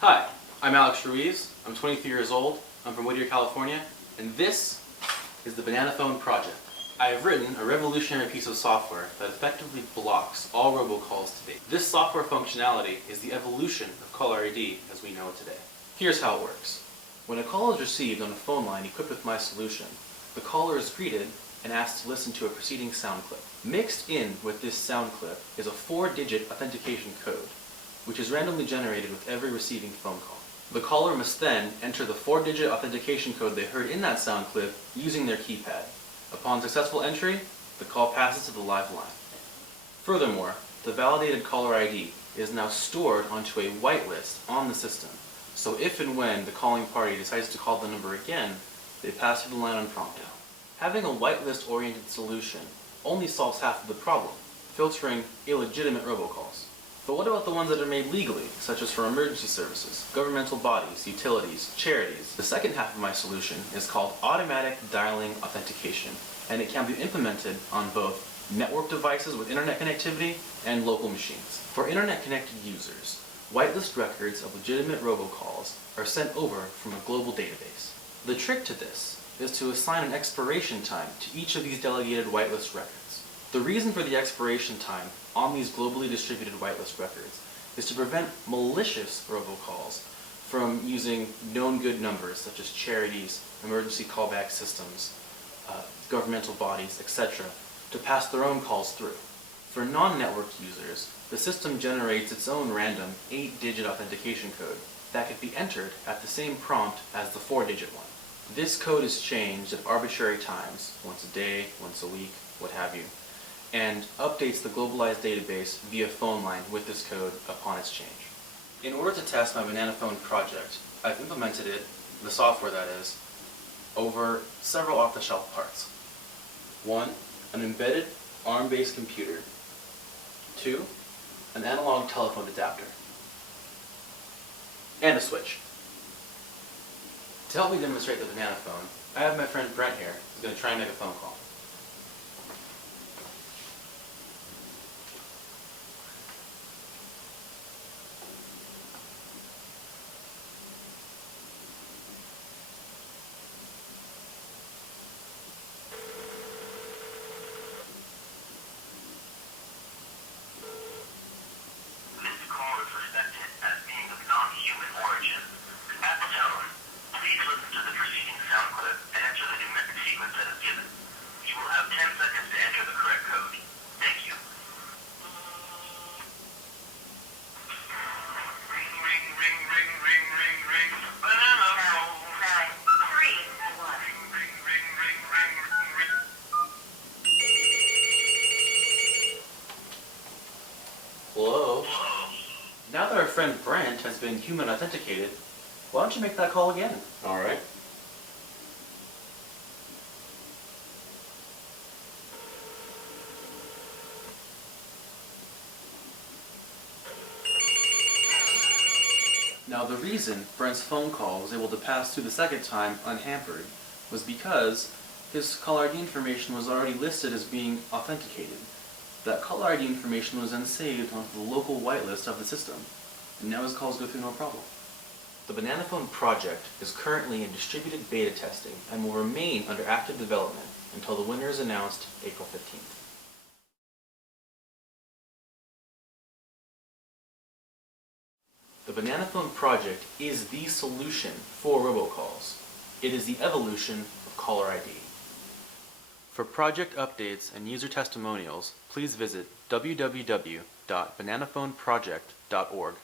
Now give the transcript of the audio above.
Hi, I'm Alex Ruiz. I'm 23 years old. I'm from Whittier, California, and this is the Banana Phone Project. I have written a revolutionary piece of software that effectively blocks all robocalls today. This software functionality is the evolution of caller ID as we know it today. Here's how it works. When a call is received on a phone line equipped with my solution, the caller is greeted and asked to listen to a preceding sound clip. Mixed in with this sound clip is a 4-digit authentication code, which is randomly generated with every receiving phone call. The caller must then enter the 4-digit authentication code they heard in that sound clip using their keypad. Upon successful entry, the call passes to the live line. Furthermore, the validated caller ID is now stored onto a whitelist on the system, so if and when the calling party decides to call the number again, they pass through the line unprompted. Having a whitelist-oriented solution only solves half of the problem, filtering illegitimate robocalls. But what about the ones that are made legally, such as for emergency services, governmental bodies, utilities, charities? The second half of my solution is called automatic dialing authentication, and it can be implemented on both network devices with internet connectivity and local machines. For internet-connected users, whitelist records of legitimate robocalls are sent over from a global database. The trick to this is to assign an expiration time to each of these delegated whitelist records. The reason for the expiration time on these globally distributed whitelist records is to prevent malicious robocalls from using known good numbers such as charities, emergency callback systems, governmental bodies, etc., to pass their own calls through. For non-networked users, the system generates its own random 8-digit authentication code that could be entered at the same prompt as the 4-digit one. This code is changed at arbitrary times, once a day, once a week, what have you, and updates the globalized database via phone line with this code upon its change. In order to test my Banana Phone project, I've implemented it, the software that is, over several off-the-shelf parts. 1. An embedded ARM-based computer. 2. An analog telephone adapter. And a switch. To help me demonstrate the Banana Phone, I have my friend Brent here, who's going to try and make a phone call. Hello? Now that our friend Brent has been human authenticated, why don't you make that call again? Alright. Now the reason Brent's phone call was able to pass through the second time unhampered was because his caller ID information was already listed as being authenticated. That caller ID information was then saved onto the local whitelist of the system, and now his calls go through no problem. The Banana Phone project is currently in distributed beta testing and will remain under active development until the winner is announced April 15th. The Banana Phone project is the solution for robocalls. It is the evolution of caller ID. For project updates and user testimonials, please visit www.bananaphoneproject.org.